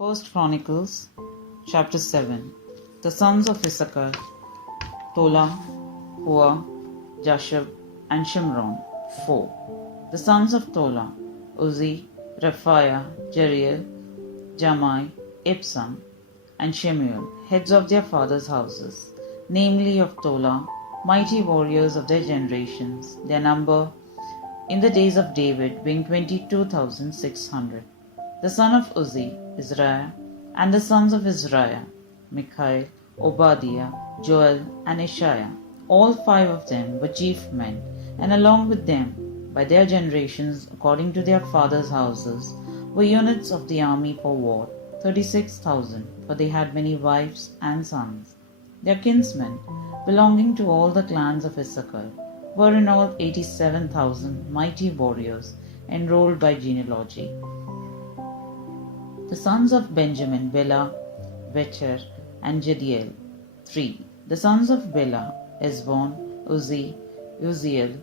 First Chronicles chapter 7. The sons of Issachar, Tola, Pua, Jashub, and Shimron, 4. The sons of Tola, Uzzi, Rephaiah, Jeriel, Jamai, Ibsam, and Shemuel, heads of their fathers' houses, namely of Tola, mighty warriors of their generations, their number in the days of David being 22,600. The son of Uzzi, Izriah, and the sons of Izriah, Mikhael, Obadiah, Joel, and Ishiah. All 5 of them were chief men, and along with them, by their generations, according to their fathers' houses, were units of the army for war, 36,000, for they had many wives and sons. Their kinsmen, belonging to all the clans of Issachar, were in all 87,000 mighty warriors, enrolled by genealogy. The sons of Benjamin, Bela, Becher, and Jediel, 3. The sons of Bela, Ezbon, Uzzi, Uzziel,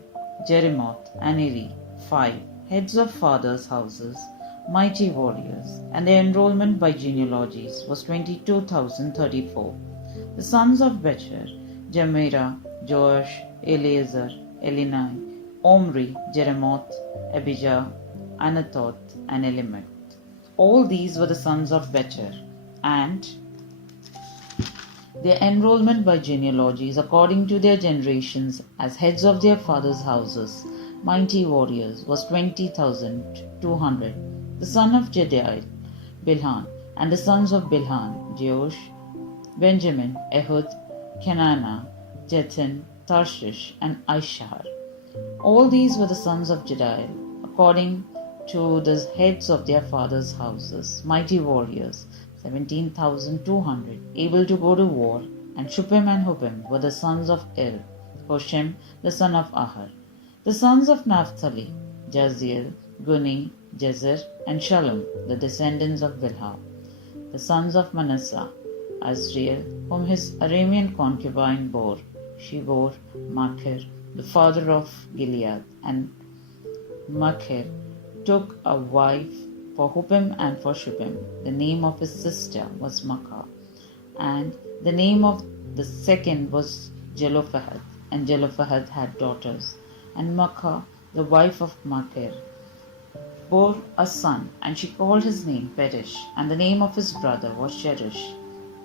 Jeremoth, and Eri, 5. Heads of fathers' houses, mighty warriors, and their enrollment by genealogies was 22,034. The sons of Becher, Jemira, Joash, Eleazar, Elinai, Omri, Jeremoth, Abijah, Anathoth, and Elimelech. All these were the sons of Becher, and their enrollment by genealogies according to their generations as heads of their fathers' houses, mighty warriors, was 20,200. The son of Jediel, Bilhan, and the sons of Bilhan, Jeush, Benjamin, Ehud, Kenana, Jethin, Tarshish, and Ishahar. All these were the sons of Jediel, according to the heads of their fathers' houses, mighty warriors, 17,200, able to go to war, and Shuppim and Huppim were the sons of Ir, Hoshim the son of Ahar. The sons of Naphtali, Jaziel, Guni, Jezer, and Shalom, the descendants of Bilhah. The sons of Manasseh, Azriel, whom his Aramean concubine bore. She bore Machir, the father of Gilead, and Machir took a wife for Huppim and for Shuppim. The name of his sister was Makkah, and the name of the second was Zelophehad, and Zelophehad had daughters. And Makkah, the wife of Machir, bore a son, and she called his name Perish, and the name of his brother was Cherish,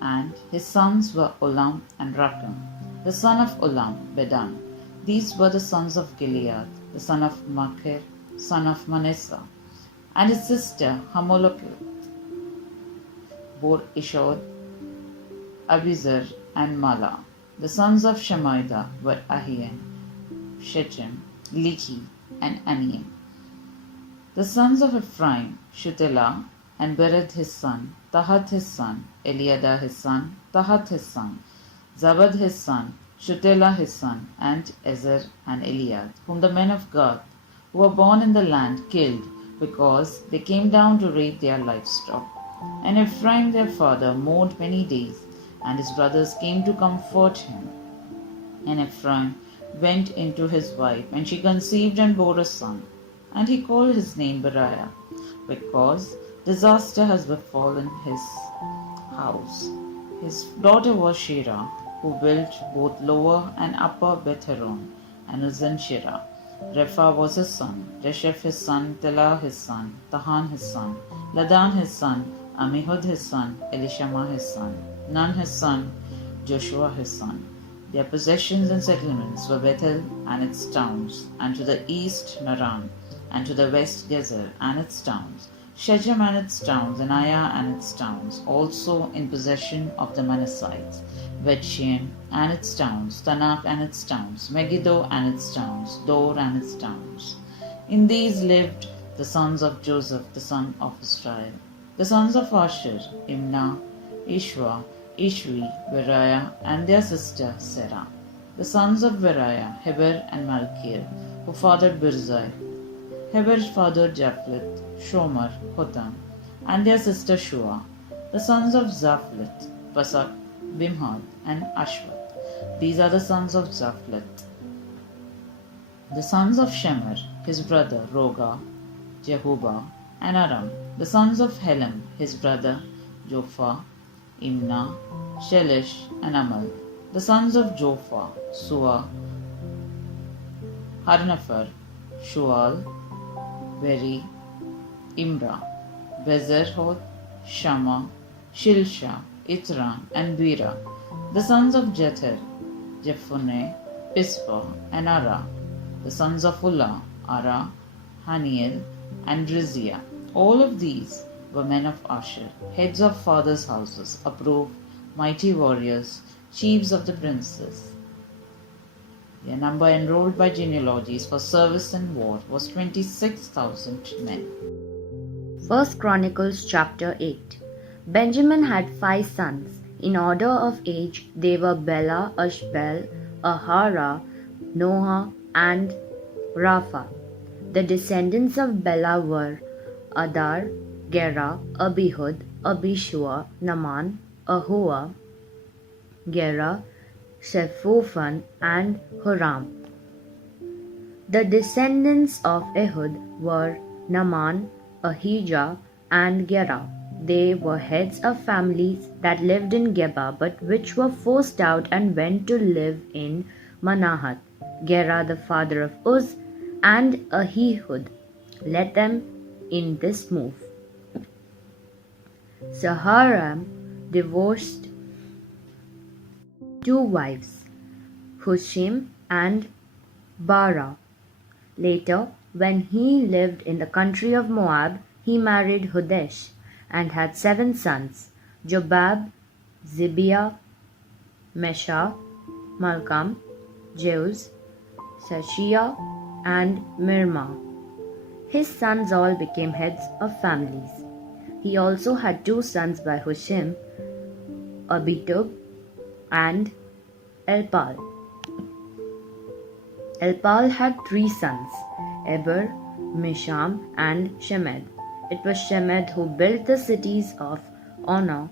and his sons were Ulam and Rakem. The son of Ulam, Bedan. These were the sons of Gilead, the son of Machir, son of Manasseh, and his sister Hamoleketh bore Ishod, Abizar, and Mala. The sons of Shemida were Ahien, Shechem, Lehi, and Aniam. The sons of Ephraim, Shutelah, and Bered his son, Tahath his son, Eliada his son, Tahath his son, Zabad his son, Shutelah his son, and Ezer and Eliad, whom the men of God who were born in the land killed, because they came down to raid their livestock. And Ephraim their father mourned many days, and his brothers came to comfort him. And Ephraim went into his wife, and she conceived and bore a son. And he called his name Beriah, because disaster has befallen his house. His daughter was Shira, who built both lower and upper Beth-horon, and Uzan Shira. Repha was his son, Resheph his son, Telah his son, Tahan his son, Ladan his son, Amihud his son, Elishama his son, Nun his son, Joshua his son. Their possessions and settlements were Bethel and its towns, and to the east Naran, and to the west Gezer and its towns, Shechem and its towns, and Aiah and its towns, also in possession of the Manassites, Bethshean and its towns, Tanak and its towns, Megiddo and its towns, Dor and its towns. In these lived the sons of Joseph, the son of Israel. The sons of Asher, Imnah, Ishwa, Ishvi, Beriah, and their sister Serah. The sons of Beriah, Heber and Malchiel, who fathered Birzai. Heber fathered Japhlet, Shomer, Hotham, and their sister Shua. The sons of Zaphlet, Pasak, Bimhal, and Ashvath. These are the sons of Zaphlet. The sons of Shemer, his brother Roga, Jehubbah, and Aram. The sons of Helam, his brother Jopha, Imnah, Shelish, and Amal. The sons of Jopha: Sua, Harnepher, Shual, Beri, Imra, Bezerhoth, Shammah, Shilsha, Itran, and Bera. The sons of Jether: Jephunneh, Pispa, and Ara. The sons of Ulla: Ara, Haniel, and Rizia. All of these were men of Asher, heads of fathers' houses, approved, mighty warriors, chiefs of the princes. Their number enrolled by genealogies for service in war was 26,000 men. 1 Chronicles chapter 8. Benjamin had 5 sons. In order of age, they were Bela, Ashbel, Ahara, Noah, and Rapha. The descendants of Bela were Adar, Gera, Abihud, Abishua, Naaman, Ahua, Gera, Shephuphan, and Horam. The descendants of Ehud were Naaman, Ahijah, and Gera. They were heads of families that lived in Geba, but which were forced out and went to live in Manahath. Gera, the father of Uz, and Ahihud led them in this move. Saharam divorced 2 wives, Hushim and Bara. Later, when he lived in the country of Moab, he married Hodesh and had 7 sons: Jobab, Zibiah, Mesha, Malkam, Jeuz, Shashia, and Mirma. His sons all became heads of families. He also had 2 sons by Hushim, Abitub and Elpal. Elpal had 3 sons, Eber, Misham, and Shemed. It was Shemed who built the cities of Ono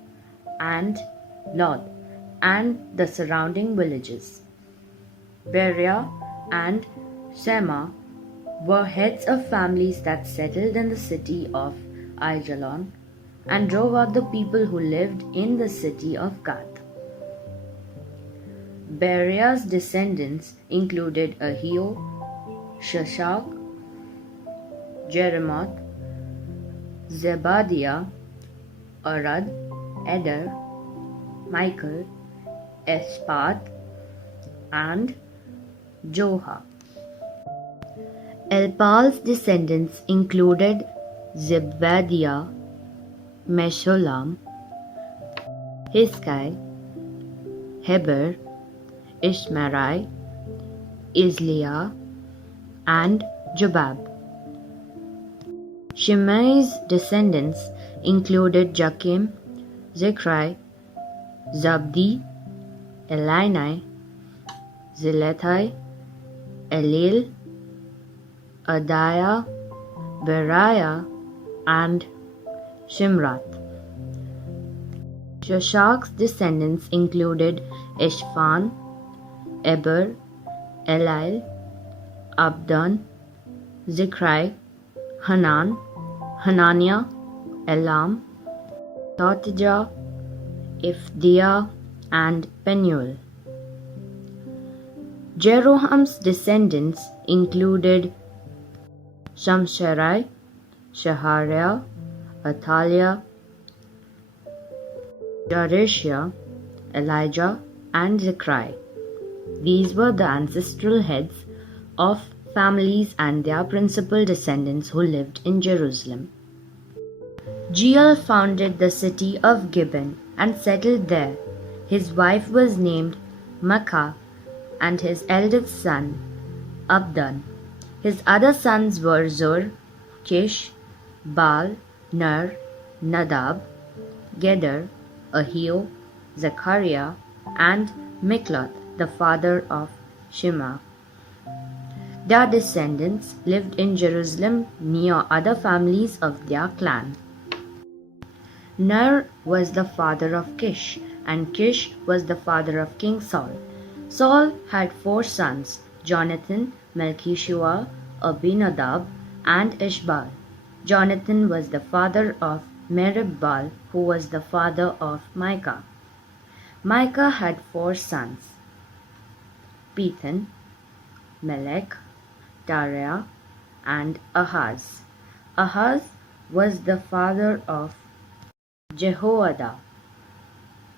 and Lod and the surrounding villages. Beriah and Shema were heads of families that settled in the city of Aijalon and drove out the people who lived in the city of Gath. Beriah's descendants included Ahio, Shashak, Jeremoth, Zebadiah, Arad, Eder, Michael, Espat, and Joha. Elpal's descendants included Zebadiah, Meshulam, Hiskai, Heber, Ishmerai, Isliah, and Jobab. Shimei's descendants included Jakim, Zichri, Zabdi, Elinai, Zilethai, Elil, Adiah, Beriah, and Shimrath. Shashak's descendants included Ishphan, Eber, Elil, Abdon, Zichri, Hanan, Hananiah, Elam, Totijah, Ifdiah, and Penuel. Jeroham's descendants included Shamsherai, Shahariah, Athaliah, Jarishia, Elijah, and Zichri. These were the ancestral heads of families and their principal descendants who lived in Jerusalem. Jeiel founded the city of Gibeon and settled there. His wife was named Makkah, and his eldest son Abdon. His other sons were Zur, Kish, Baal, Ner, Nadab, Geder, Ahio, Zechariah, and Mikloth, the father of Shema. Their descendants lived in Jerusalem near other families of their clan. Ner was the father of Kish, and Kish was the father of King Saul. Saul had 4 sons, Jonathan, Melchishua, Abinadab, and Ishbal. Jonathan was the father of Merib-Baal, who was the father of Micah. Micah had 4 sons, Pethan, Melech, Tarea, and Ahaz. Ahaz was the father of Jehoiada,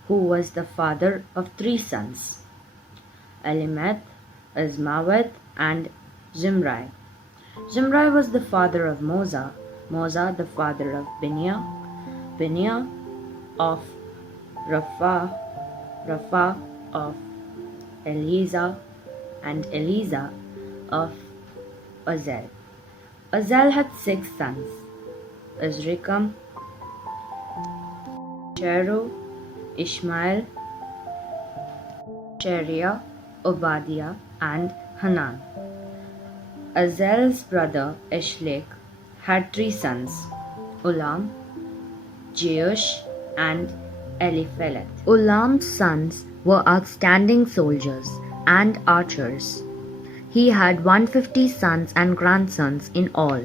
who was the father of 3 sons, Elimeth, Azmaweth, and Zimri. Zimri was the father of Moza, Moza the father of Bineah, Bineah of Rapha, Rapha of Eliza, and Eliza of Azel. Azel had 6 sons, Azrikam, Cheru, Ishmael, Cheriah, Obadiah, and Hanan. Azel's brother Eshlek had 3 sons, Ulam, Jeush, and Eliphelet. Ulam's sons were outstanding soldiers and archers. He had 150 sons and grandsons in all,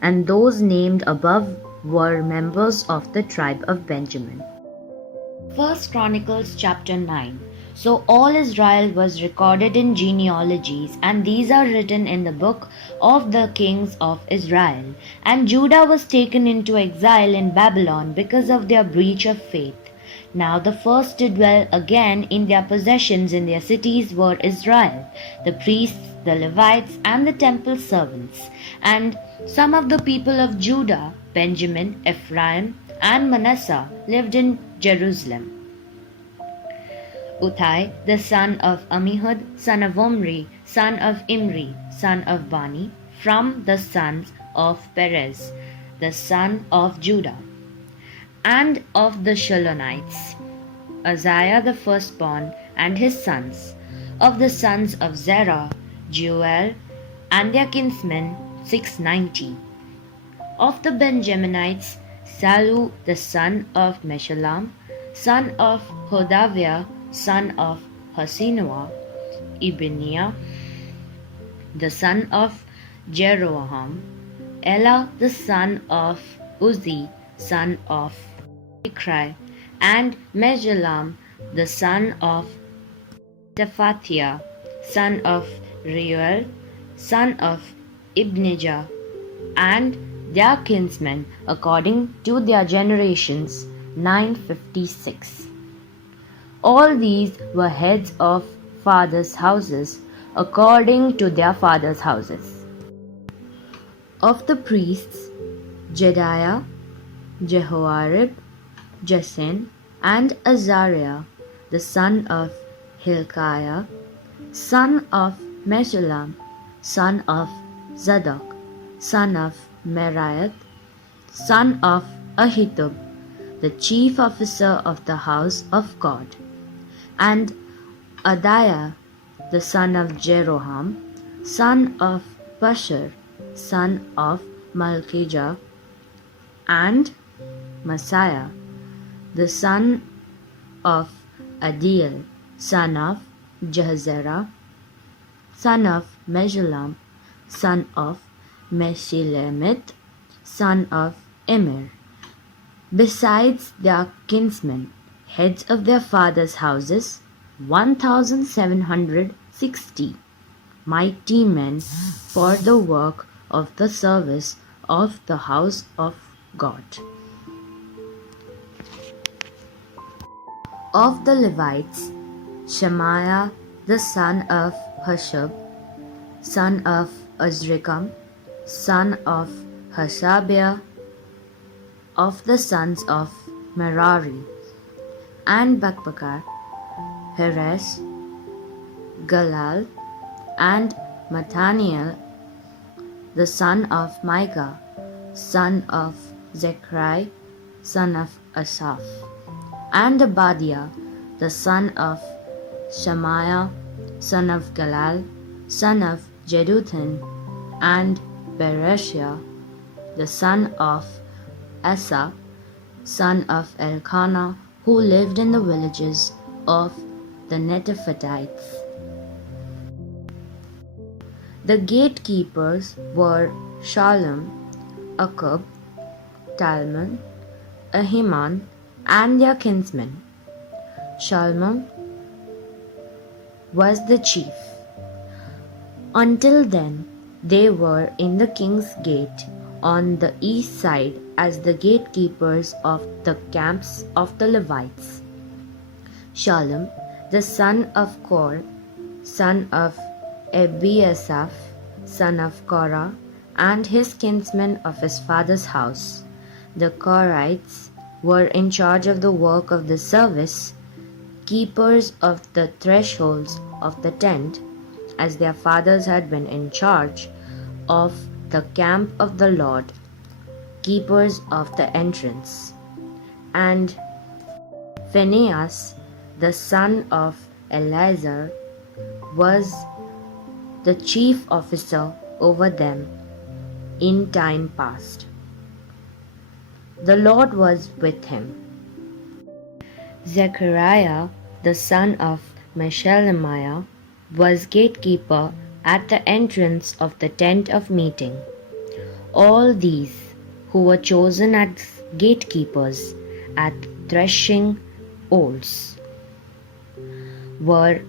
and those named above were members of the tribe of Benjamin. 1 Chronicles chapter 9. So all Israel was recorded in genealogies, and these are written in the book of the kings of Israel. And Judah was taken into exile in Babylon because of their breach of faith. Now the first to dwell again in their possessions in their cities were Israel, the priests, the Levites, and the temple servants. And some of the people of Judah, Benjamin, Ephraim, and Manasseh lived in Jerusalem. Uthai, the son of Ammihud, son of Omri, son of Imri, son of Bani, from the sons of Perez, the son of Judah, and of the Shilonites, Uzziah the firstborn and his sons, of the sons of Zerah, Jeuel, and their kinsmen 690. Of the Benjaminites, Sallu the son of Meshullam, son of Hodaviah, son of Hasenuah, Ibniah, the son of Jeroham, Elah the son of Uzzi, son of Ikrai, and Meshullam the son of Shephatiah, son of Reuel, son of Ibnijah, and their kinsmen according to their generations, 956. All these were heads of fathers' houses according to their fathers' houses. Of the priests, Jedaiah, Jehoiarib, Jasin, and Azariah, the son of Hilkiah, son of Meshullam, son of Zadok, son of Meraiah, son of Ahitub, the chief officer of the house of God, and Adiah, the son of Jeroham, son of Pashur, son of Malchijah, and Messiah, the son of Adiel, son of Jahzerah, son of Meshullam, son of Meshilemith, son of Immer, besides their kinsmen, heads of their fathers' houses, 1,760, mighty men for the work of the service of the house of God. Of the Levites, Shemaiah the son of Hashub, son of Azrikam, son of Hashabiah, of the sons of Merari, and Bakbakar, Heres, Galal, and Mattaniel, the son of Micah, son of Zechariah, son of Asaph, and Obadiah, the son of Shemaiah, son of Galal, son of Jeduthun, and Berechiah, the son of Asa, son of Elkanah, who lived in the villages of the Netophathites. The gatekeepers were Shallum, Akub, Talmon, Ahiman, and their kinsmen. Shalom was the chief. Until then, they were in the king's gate on the east side as the gatekeepers of the camps of the Levites. Shalom, the son of Kor, son of Ebiasaph, son of Korah, and his kinsmen of his father's house. The Korahites were in charge of the work of the service, keepers of the thresholds of the tent, as their fathers had been in charge of the camp of the Lord, keepers of the entrance. And Phinehas, the son of Eleazar, was the chief officer over them in time past. The Lord was with him. Zechariah, the son of Meshelemiah, was gatekeeper at the entrance of the tent of meeting. All these who were chosen as gatekeepers at threshing oats were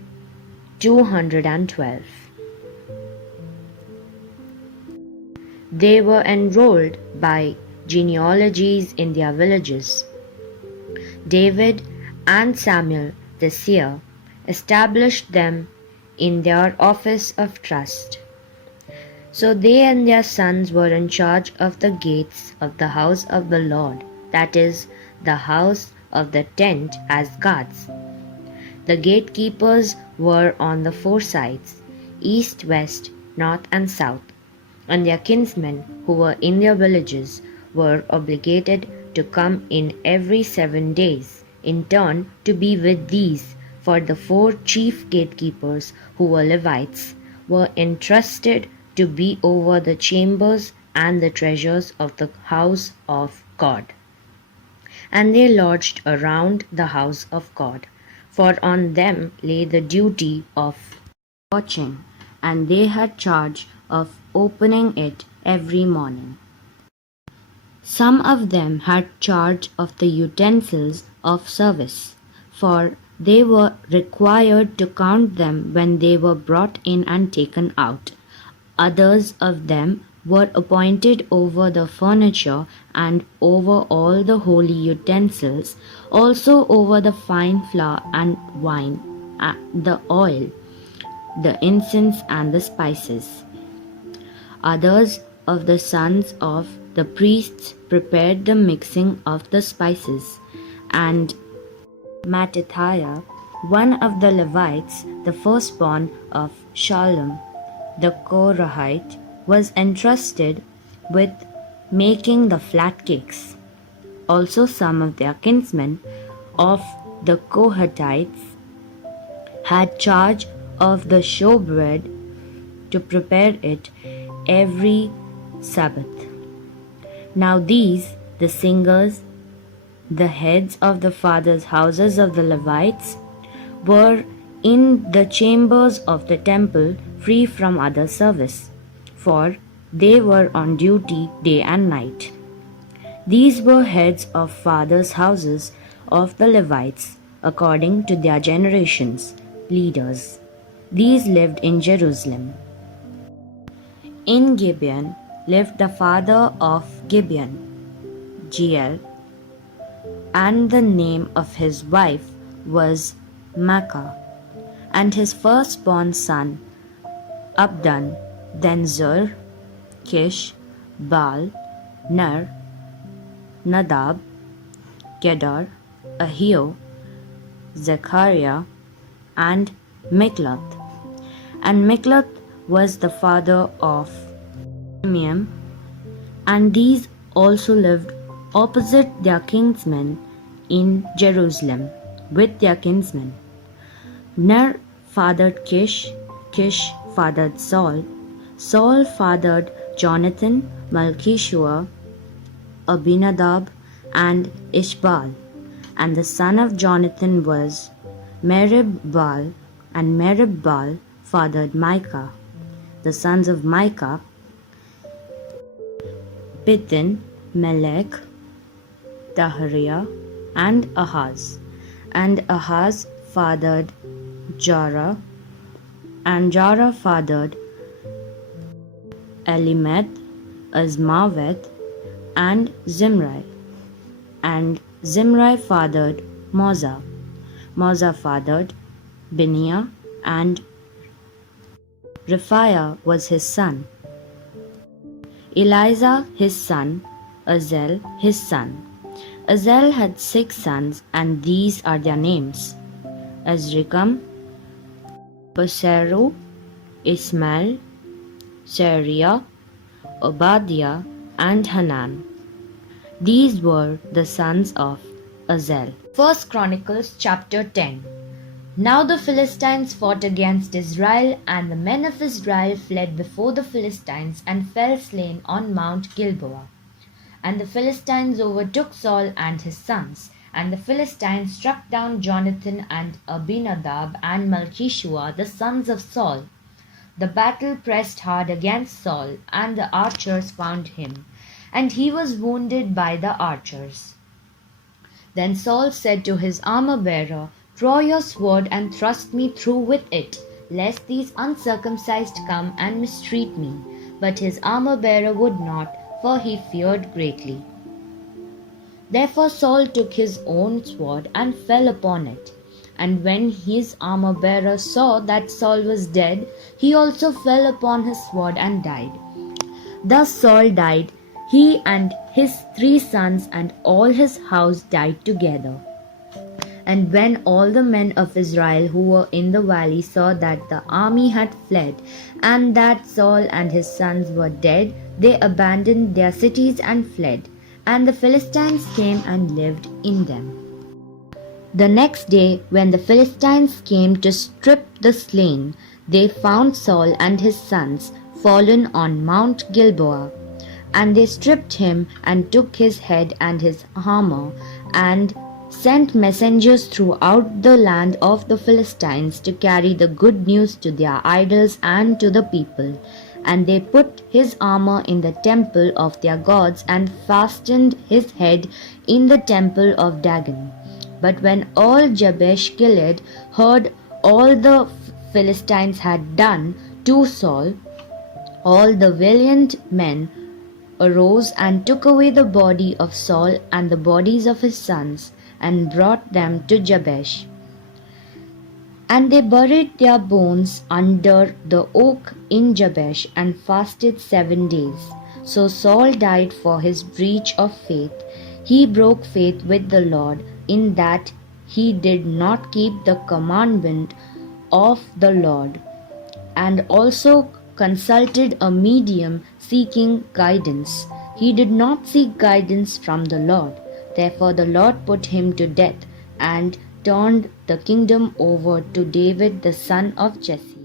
212. They were enrolled by genealogies in their villages. David and Samuel the seer established them in their office of trust. So they and their sons were in charge of the gates of the house of the Lord, that is, the house of the tent as guards. The gatekeepers were on the four sides, east, west, north, and south, and their kinsmen who were in their villages were obligated to come in every 7 days in turn to be with these, for the 4 chief gatekeepers who were Levites were entrusted to be over the chambers and the treasures of the house of God. And they lodged around the house of God, for on them lay the duty of watching, and they had charge of opening it every morning. Some of them had charge of the utensils of service, for they were required to count them when they were brought in and taken out. Others of them were appointed over the furniture and over all the holy utensils, also over the fine flour and wine, the oil, the incense and the spices. Others of the sons of the priests prepared the mixing of the spices, and Mattithiah, one of the Levites, the firstborn of Shalom, the Korahite, was entrusted with making the flat cakes. Also some of their kinsmen of the Kohathites had charge of the showbread to prepare it every Sabbath. Now these, the singers, the heads of the fathers' houses of the Levites, were in the chambers of the temple free from other service, for they were on duty day and night. These were heads of fathers' houses of the Levites, according to their generations, leaders. These lived in Jerusalem. In Gibeon lived the father of Gibeon, Jeiel, and the name of his wife was Maachah, and his firstborn son Abdon, then Zur, Kish, Baal, Ner, Nadab, Kedar, Ahio, Zechariah, and Mikloth. And Mikloth was the father of Simeam, and these also lived opposite their kinsmen in Jerusalem with their kinsmen. Ner fathered Kish, Kish fathered Saul, Saul fathered Jonathan, Malchishua, Abinadab, and Ishbal. And the son of Jonathan was Merib-Baal, and Merib-Baal fathered Micah. The sons of Micah, Pithan, Melech, Tahriah, and Ahaz. And Ahaz fathered Jarah, and Jarah fathered Elimeth, Azmaveth, and Zimri. And Zimri fathered Moza. Moza fathered Binea, and Rephaiah was his son. Eliza his son, Azel his son. Azel had 6 sons, and these are their names: Azrikam, Paseru, Ismail, Seriah, Obadiah, and Hanan. These were the sons of Azel. 1 Chronicles chapter 10. Now the Philistines fought against Israel, and the men of Israel fled before the Philistines and fell slain on Mount Gilboa. And the Philistines overtook Saul and his sons, and the Philistines struck down Jonathan and Abinadab and Malchishua, the sons of Saul. The battle pressed hard against Saul, and the archers found him, and he was wounded by the archers. Then Saul said to his armor-bearer, "Draw your sword and thrust me through with it, lest these uncircumcised come and mistreat me." But his armor-bearer would not, for he feared greatly. Therefore Saul took his own sword and fell upon it. And when his armor-bearer saw that Saul was dead, he also fell upon his sword and died. Thus Saul died, he and his 3 sons, and all his house died together. And when all the men of Israel who were in the valley saw that the army had fled, and that Saul and his sons were dead, they abandoned their cities and fled, and the Philistines came and lived in them. The next day, when the Philistines came to strip the slain, they found Saul and his sons fallen on Mount Gilboa. And they stripped him and took his head and his armor, and sent messengers throughout the land of the Philistines to carry the good news to their idols and to the people. And they put his armor in the temple of their gods, and fastened his head in the temple of Dagon. But when all Jabesh Gilead heard all the Philistines had done to Saul, all the valiant men arose and took away the body of Saul and the bodies of his sons, and brought them to Jabesh. And they buried their bones under the oak in Jabesh, and fasted 7 days. So Saul died for his breach of faith. He broke faith with the Lord, in that he did not keep the commandment of the Lord, and also consulted a medium seeking guidance. He did not seek guidance from the Lord. Therefore the Lord put him to death, and turned the kingdom over to David the son of Jesse.